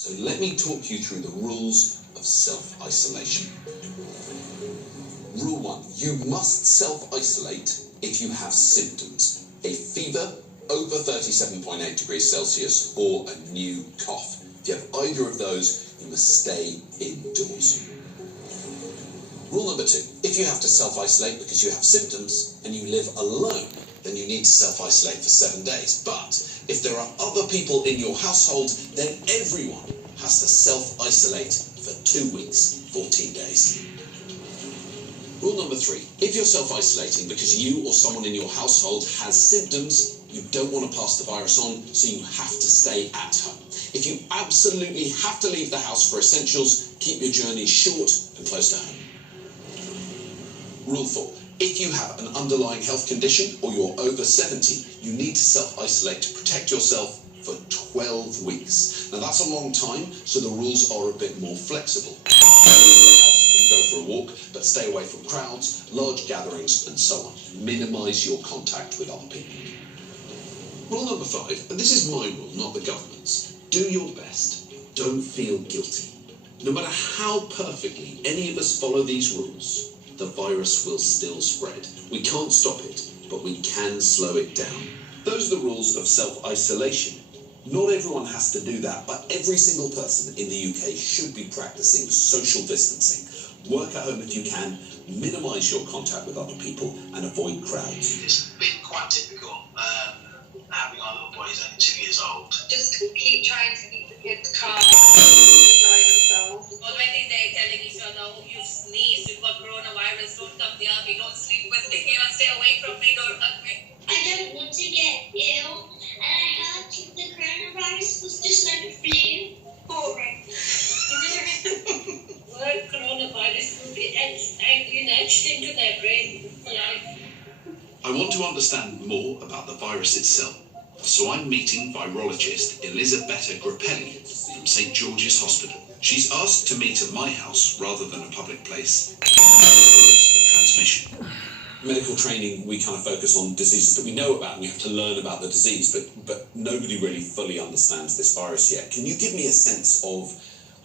So let me talk you through the rules of self-isolation. Rule 1, you must self-isolate if you have symptoms. A fever over 37.8 degrees Celsius or a new cough. If you have either of those, you must stay indoors. Rule number 2, if you have to self-isolate because you have symptoms and you live alone, then you need to self-isolate for 7 days. But if there are other people in your household, then everyone has to self-isolate for 2 weeks, 14 days. Rule number 3, if you're self-isolating because you or someone in your household has symptoms, you don't want to pass the virus on, so you have to stay at home. If you absolutely have to leave the house for essentials, keep your journey short and close to home. Rule 4, if you have an underlying health condition or you're over 70, you need to self-isolate to protect yourself for 12 weeks. Now that's a long time, so the rules are a bit more flexible. Go for a walk, but stay away from crowds, large gatherings, and so on. Minimise your contact with other people. Rule number 5, and this is my rule, not the government's. Do your best. Don't feel guilty. No matter how perfectly any of us follow these rules, the virus will still spread. We can't stop it, but we can slow it down. Those are the rules of self-isolation. Not everyone has to do that, but every single person in the UK should be practicing social distancing. Work at home if you can, minimise your contact with other people, and avoid crowds. It's been quite difficult having our little boy, he's only 2 years old. Just keep trying to keep the kids calm, enjoying themselves. Already they're telling each other, oh, you've sneezed, you've got coronavirus, don't come near me, don't sleep with me, stay away from me, don't hug me. I don't want to get ill, and I heard the coronavirus was just like a flu. Boring. Word coronavirus will be etched into their brain for life. I want to understand more about the virus itself, so I'm meeting virologist Elisabetta Grappelli from St. George's Hospital. She's asked to meet at my house rather than a public place to minimize the risk of transmission. Medical training, we kind of focus on diseases that we know about, and we have to learn about the disease, but nobody really fully understands this virus yet. Can you give me a sense of,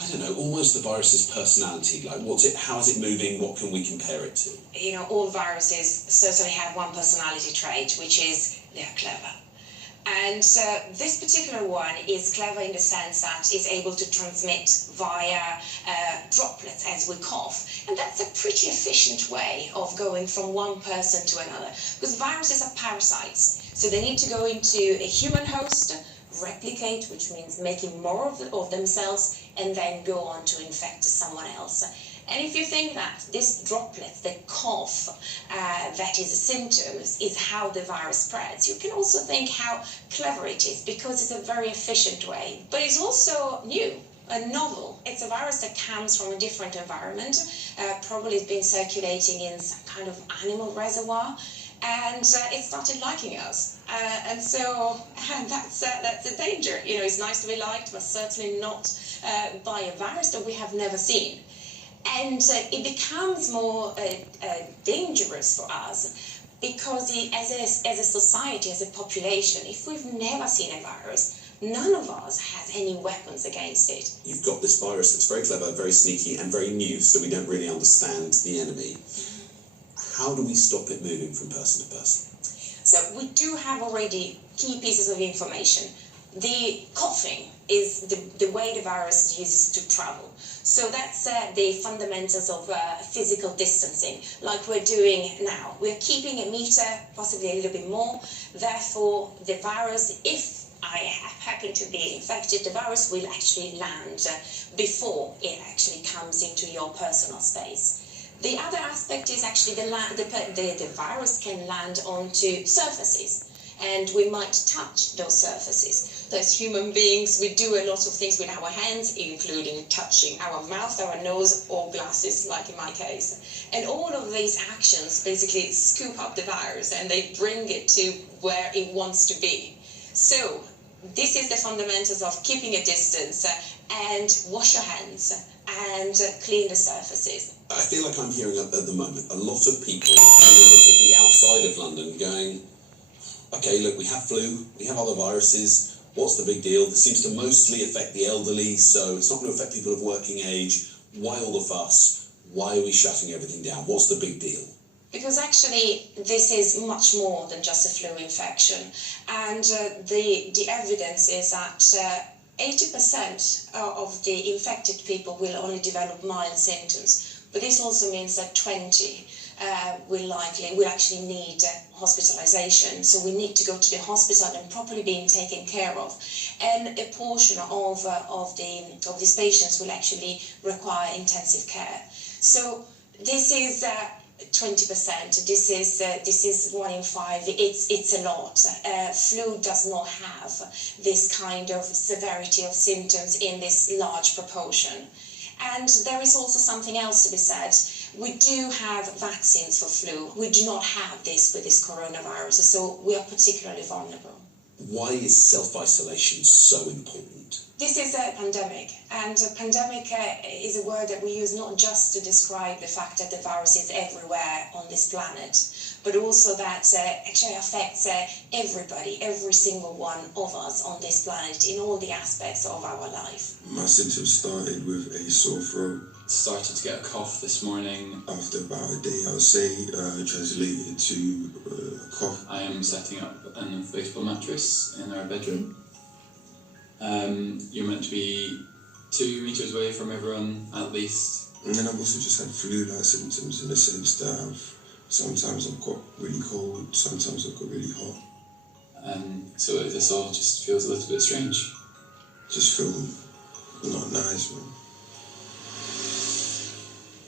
I don't know, almost the virus's personality? Like, how is it moving? What can we compare it to? You know, all viruses certainly have one personality trait, which is they're clever. And this particular one is clever in the sense that it's able to transmit via droplets as we cough. And that's a pretty efficient way of going from one person to another. Because viruses are parasites. So they need to go into a human host, replicate, which means making more of themselves, and then go on to infect someone else. And if you think that this droplet, the cough, that is a symptom, is how the virus spreads, you can also think how clever it is, because it's a very efficient way. But it's also new, novel. It's a virus that comes from a different environment, probably it's been circulating in some kind of animal reservoir, and it started liking us. And that's a danger. You know, it's nice to be liked, but certainly not by a virus that we have never seen. And it becomes more dangerous for us because as a society, as a population, if we've never seen a virus, none of us has any weapons against it. You've got this virus that's very clever, very sneaky, and very new, so we don't really understand the enemy. How do we stop it moving from person to person? So we do have already key pieces of information. The coughing is the way the virus uses to travel. So that's the fundamentals of physical distancing, like we're doing now. We're keeping a meter, possibly a little bit more. Therefore, the virus, if I happen to be infected, the virus will actually land before it actually comes into your personal space. The other aspect is actually the virus can land onto surfaces, and we might touch those surfaces. As human beings, we do a lot of things with our hands, including touching our mouth, our nose, or glasses, like in my case. And all of these actions basically scoop up the virus and they bring it to where it wants to be. So this is the fundamentals of keeping a distance and wash your hands and clean the surfaces. I feel like I'm hearing at the moment a lot of people, particularly outside of London, going, okay, look, we have flu, we have other viruses, What's the big deal? This seems to mostly affect the elderly, so it's not going to affect people of working age. Why all the fuss? Why are we shutting everything down? What's the big deal? Because actually this is much more than just a flu infection, and the evidence is that 80% of the infected people will only develop mild symptoms, but this also means that 20 will actually need hospitalization. So we need to go to the hospital and properly being taken care of, and a portion of these patients will actually require intensive care. So this is 20%. This is 1 in 5. It's a lot. Flu does not have this kind of severity of symptoms in this large proportion. And there is also something else to be said. We do have vaccines for flu. We do not have this with this coronavirus, so we are particularly vulnerable. Why is self-isolation so important? This is a pandemic, and a pandemic is a word that we use not just to describe the fact that the virus is everywhere on this planet, but also that actually affects everybody, every single one of us on this planet in all the aspects of our life. My symptoms started with a sore throat. Started to get a cough this morning. After about a day, I would say, translated to a cough. I am setting up an inflatable mattress in our bedroom. You're meant to be 2 meters away from everyone at least. And then I've also just had flu-like symptoms in the sense that sometimes I've got really cold, sometimes I've got really hot. So this all just feels a little bit strange. Just feel not nice, man.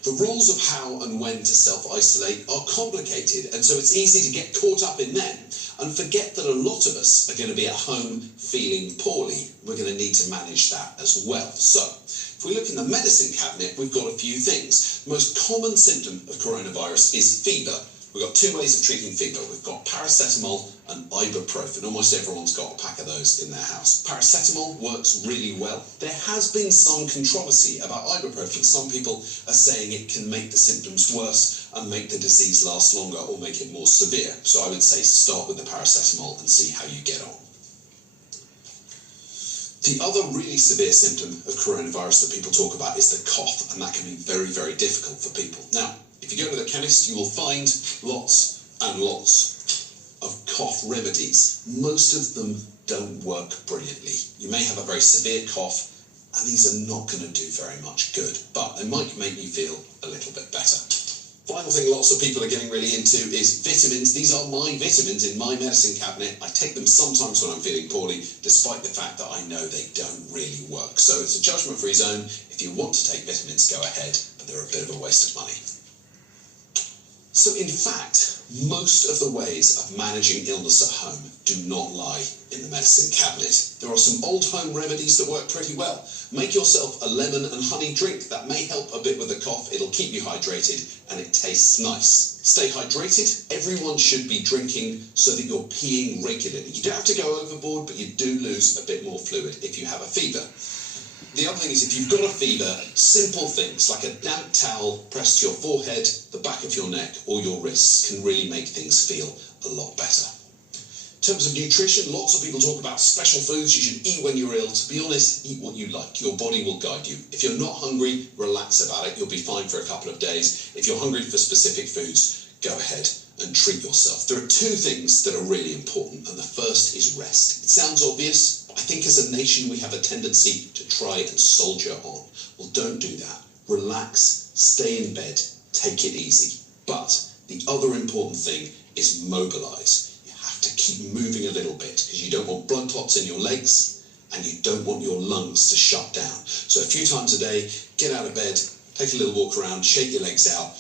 The rules of how and when to self-isolate are complicated, and so it's easy to get caught up in them and forget that a lot of us are going to be at home feeling poorly. We're going to need to manage that as well. So, if we look in the medicine cabinet, we've got a few things. The most common symptom of coronavirus is fever. We've got 2 ways of treating fever. We've got paracetamol and ibuprofen. Almost everyone's got a pack of those in their house. Paracetamol works really well. There has been some controversy about ibuprofen. Some people are saying it can make the symptoms worse and make the disease last longer or make it more severe. So I would say start with the paracetamol and see how you get on. The other really severe symptom of coronavirus that people talk about is the cough, and that can be very, very difficult for people. Now, if you go to the chemist, you will find lots and lots of cough remedies. Most of them don't work brilliantly. You may have a very severe cough, and these are not going to do very much good, but they might make you feel a little bit better. Final thing lots of people are getting really into is vitamins. These are my vitamins in my medicine cabinet. I take them sometimes when I'm feeling poorly, despite the fact that I know they don't really work. So it's a judgment-free zone. If you want to take vitamins, go ahead, but they're a bit of a waste of money. So in fact, most of the ways of managing illness at home do not lie in the medicine cabinet. There are some old home remedies that work pretty well. Make yourself a lemon and honey drink. That may help a bit with the cough. It'll keep you hydrated and it tastes nice. Stay hydrated. Everyone should be drinking so that you're peeing regularly. You don't have to go overboard, but you do lose a bit more fluid if you have a fever. The other thing is, if you've got a fever, simple things like a damp towel pressed to your forehead, the back of your neck or your wrists can really make things feel a lot better. In terms of nutrition, lots of people talk about special foods you should eat when you're ill. To be honest, eat what you like. Your body will guide you. If you're not hungry, relax about it. You'll be fine for a couple of days. If you're hungry for specific foods, go ahead and treat yourself. There are 2 things that are really important, and the first is rest. It sounds obvious. I think as a nation we have a tendency to try and soldier on. Well, don't do that. Relax, stay in bed, take it easy. But the other important thing is mobilize. You have to keep moving a little bit because you don't want blood clots in your legs and you don't want your lungs to shut down. So a few times a day, get out of bed, take a little walk around, shake your legs out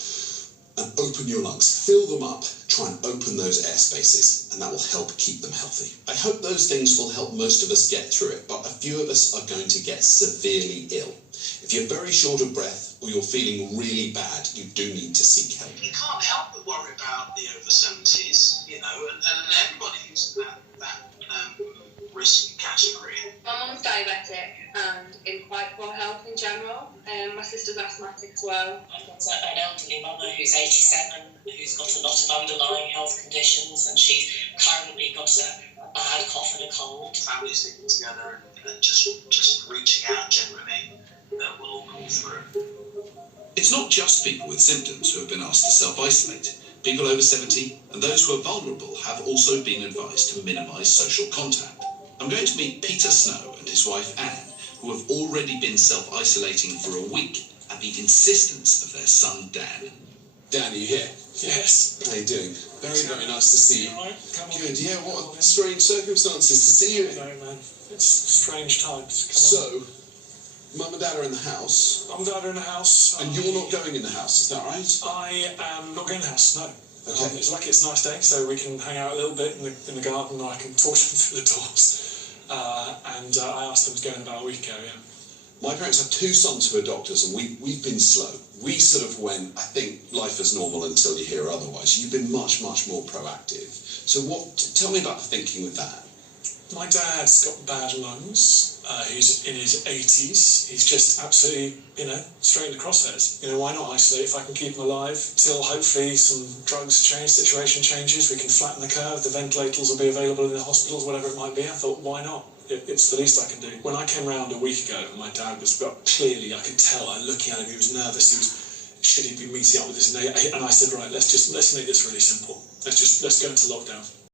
and open your lungs. Fill them up. Try and open those air spaces, and that will help keep them healthy. I hope those things will help most of us get through it, but a few of us are going to get severely ill. If you're very short of breath or you're feeling really bad, you do need to seek help. You can't help but worry about the over 70s, you know, and everybody who's in that risk category. My mum's diabetic and in quite poor health in general. My sister's asthmatic as well. I've got an elderly mother who's 87, who's got a lot of underlying health conditions, and she's currently got a I had a cough and a cold. Families sticking together and just reaching out generally that will all come through. It's not just people with symptoms who have been asked to self-isolate. People over 70 and those who are vulnerable have also been advised to minimise social contact. I'm going to meet Peter Snow and his wife Anne, who have already been self-isolating for a week at the insistence of their son Dan. Dan, are you here? Yes. How are you doing? Very, very nice to see you. All right, come on. Good, yeah, what strange circumstances to see you in. No, man. It's strange times. Come on. So, Mum and Dad are in the house. Mum and Dad are in the house. And you're not going in the house, is that right? I am not going in the house, no. Okay. It's lucky it's a nice day, so we can hang out a little bit in the garden, or I can torch them through the doors. I asked them to go in about a week ago, yeah. My parents have two sons who are doctors, and we've been slow. We sort of went, I think, life is normal until you hear otherwise. You've been much, much more proactive. So tell me about the thinking with that. My dad's got bad lungs. He's in his 80s. He's just absolutely, straight in the crosshairs. Why not isolate if I can keep him alive till hopefully some drugs change, situation changes, we can flatten the curve, the ventilators will be available in the hospitals, whatever it might be. I thought, why not? It's the least I can do. When I came round a week ago, my dad was clearly, I could tell, looking at him, he was nervous. Should he be meeting up with us? And I said, right, let's make this really simple. Let's go into lockdown.